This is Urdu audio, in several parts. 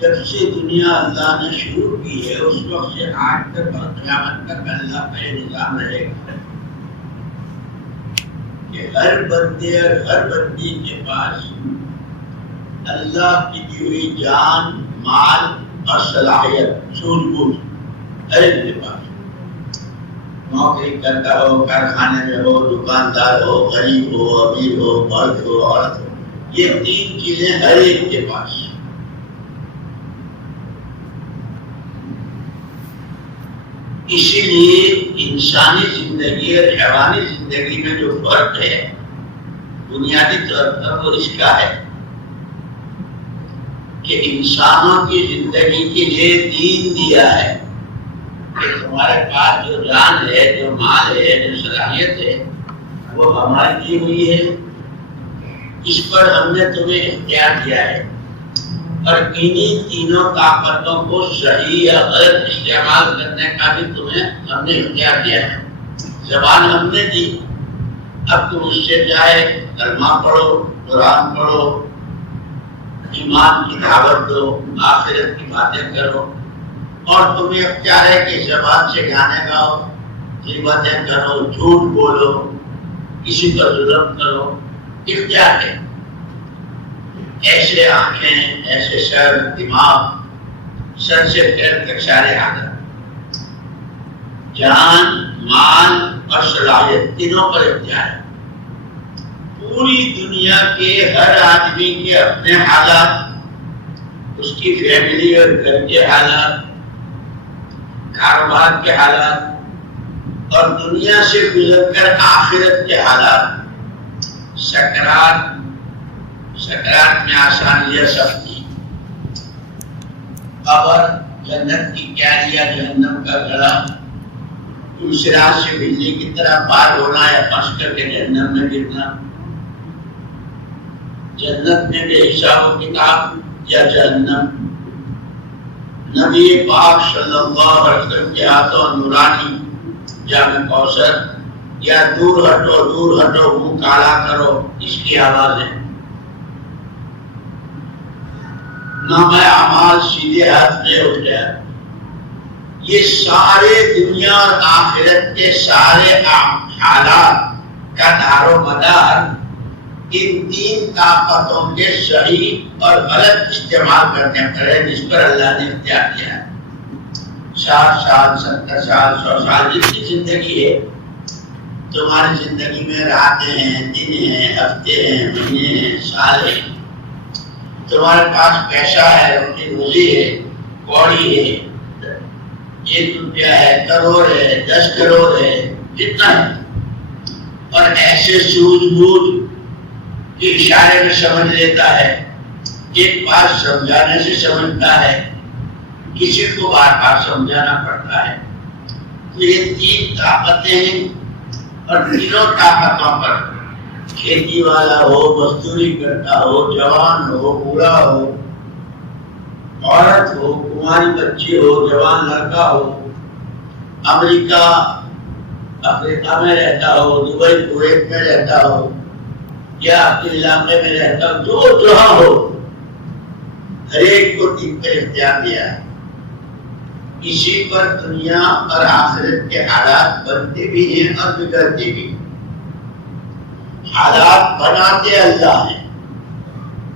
جب سے دنیا اللہ نے شروع کی ہے اس وقت سے آج تک اور قیامت تک اللہ کا یہ نظام رہے گا کہ ہر بندے اور ہر بندی کے پاس اللہ کی دی ہوئی جان، مال اور صلاحیت، سوجھ بوجھ ہر ایک کے پاس، نوکری کرتا ہو، کارخانے میں ہو، دکاندار ہو، غریب ہو، امیر ہو، مرد ہو، عورت ہو، یہ تین چیزیں ہر ایک کے پاس۔ اسی لیے انسانی زندگی اور حیوانی زندگی میں جو فرق ہے بنیادی طور پر وہ اس کا ہے کہ انسانوں کی زندگی کے لیے دین دیا ہے کہ تمہارے پاس جو جان ہے، جو مال ہے، جو صلاحیت ہے وہ ہماری دی ہوئی ہے، اس پر ہم نے تمہیں اختیار دیا ہے، اور انہی تینوں طاقتوں کو صحیح یا غلط استعمال کرنے کا بھی تمہیں ہم نے اختیار دیا ہے۔ زبان ہم نے دی، اب تم اس سے چاہے کلمہ پڑھو، قرآن پڑھو، ایمان کی دعوت دو، آخرت کی باتیں کرو، اور تمہیں اختیار ہے کہ زبان سے گانے گاؤ، غیبتیں کرو، جھوٹ بولو، کسی پر ظلم کرو، اختیار ہے۔ ایسے آنکھیں، ایسے سر، دماغ، سر سے پیر تک سارے حالات، جان، مال اور صلاحیت تینوں پر اختیار ہے۔ پوری دنیا کے ہر آدمی کے اپنے حالات، اس کی فیملی اور گھر کے حالات، کاروبار کے حالات، اور دنیا سے گزر کر آخرت کے حالات، سکرات میں آسانی یا سختی، قبر، جنت کی کیاری یا جہنم کا گڑھا، صراط سے بجلی کی طرح پار ہونا یا پھنس کر کے جہنم میں گرنا، جنت میں بے حساب و کتاب یا جہنم، نبی پاک صلی اللہ علیہ وسلم کے ہاتھوں نورانی جام کوثر، یا دور ہٹو منہ کالا کرو، اس کی آواز ہے، نامہ اعمال سیدھے ہاتھ میں ہو جائے۔ یہ سارے دنیا اور آخرت کے سارے حالات کا دار و مدار ان تین طاقتوں کے صحیح اور غلط استعمال کرنے پر ہے، جس پر اللہ نے اختیار کیا ہے۔ 60 سال، 70 سال، 100 سال جتنی زندگی ہے، تمہاری زندگی میں راتیں ہیں، دن ہیں، ہفتے ہیں، مہینے ہیں، سال ہیں، تمہارے پاس پیسہ ہے، روٹی روزی ہے، کوڑی ہے، 1 روپیہ ہے، کروڑ ہے، 10 کروڑ ہے، جتنا ہے، اور ایسے سوجھ بوجھ کے اشارے میں سمجھ لیتا ہے، ایک بات سمجھانے سے سمجھتا ہے، کسی کو بار بار سمجھانا پڑتا ہے۔ تو یہ تین طاقتیں ہیں، اور تینوں طاقتوں پر کھیتی والا ہو، مزدوری کرتا ہو، جوان ہو، بوڑھا ہو، عورت ہو، کماری بچی ہو، جوان لڑکا ہو، امریکہ افریقہ میں رہتا ہو، دبئی کویت میں رہتا ہو، یا اپنے علاقے میں رہتا ہو، جو جہاں ہو، ہر ایک کو تین پر اختیار دیا ہے۔ اسی پر دنیا اور آخرت کے حالات بنتے بھی ہیں اور بگڑتے بھی ہیں۔ حالات بناتے اللہ ہیں،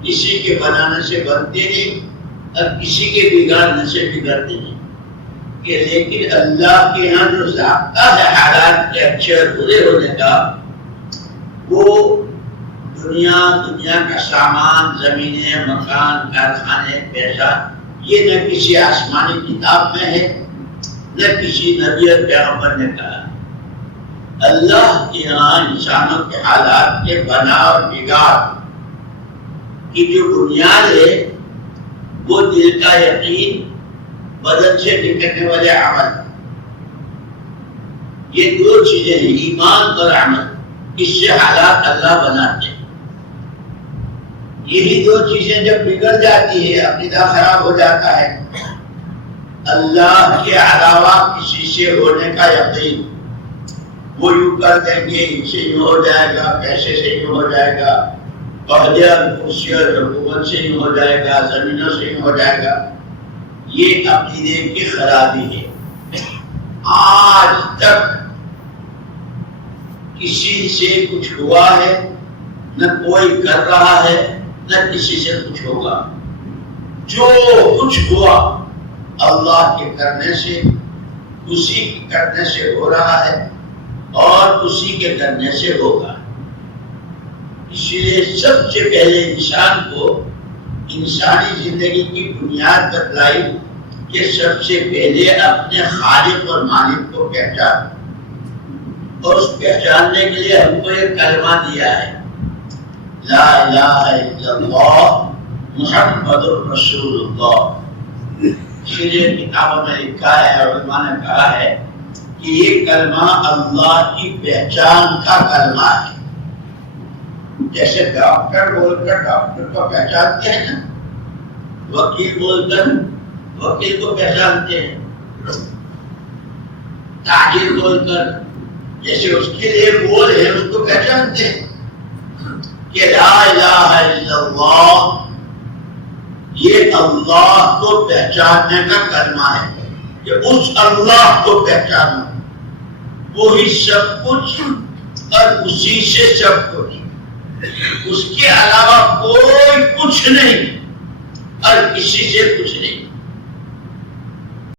کسی کے بنانے سے بنتے نہیں اور کسی کے بگاڑنے سے بگڑتے نہیں، کہ لیکن اللہ کے یہاں جو ضابطہ ہے حالات کے اچھے اور برے ہونے کا، وہ دنیا کا سامان، زمینیں، مکان، کارخانے، پیسہ، یہ نہ کسی آسمانی کتاب میں ہے، نہ کسی نبی اور پیغمبر نے کہا۔ اللہ کے یہاں انسانوں کے حالات کے بنا اور بگاڑ کی جو بنیاد ہے وہ دل کا یقین، بدن سے نکلنے والے عمل، یہ دو چیزیں ہیں، ایمان اور عمل، اس سے حالات اللہ بناتے ہیں۔ یہی دو چیزیں جب بگڑ جاتی ہے، عقیدہ خراب ہو جاتا ہے، اللہ کے علاوہ کسی سے ہونے کا یقین، وہ یوں کر دیں گے، ان سے یوں ہو جائے گا، پیسے سے یوں ہو جائے گا، عہدے اور کرسی اور حکومت سے ہی ہو جائے گا، زمینوں سے ہی ہو جائے گا، یہ عقیدے کی خرابی ہے۔ آج تک کسی سے کچھ ہوا ہے نہ کوئی کر رہا ہے نہ کسی سے کچھ ہوگا۔ جو کچھ ہوا اللہ کے کرنے سے، اسی کے کرنے سے ہو رہا ہے اور اسی کے کرنے سے ہوگا۔ اسی لیے سب سے پہلے انسان کو انسانی زندگی کی بنیاد بتلائی کہ سب سے پہلے اپنے خالق اور مالک کو پہچان، اور اس پہچاننے کے لیے ہم کو ایک کلمہ دیا ہے، لا الہ الا اللہ محمد رسول اللہ۔ اسی لیے کتابوں میں لکھا ہے، علماء نے کہا ہے کہ یہ کلمہ اللہ کی پہچان کا کلمہ ہے۔ جیسے ڈاکٹر بول کر ڈاکٹر کو پہچانتے ہیں نا، وکیل بول کر وکیل کو پہچانتے ہیں، تاجر بول کر جیسے اس کے لیے بول ہے اس کو پہچانتے ہیں کہ لا الہ الا اللہ، یہ اللہ کو پہچاننے کا کلمہ ہے کہ اس اللہ کو پہچانو، وہی سب کچھ اور اسی سے سب کچھ، اس کے علاوہ کوئی کچھ نہیں اور کسی سے کچھ نہیں۔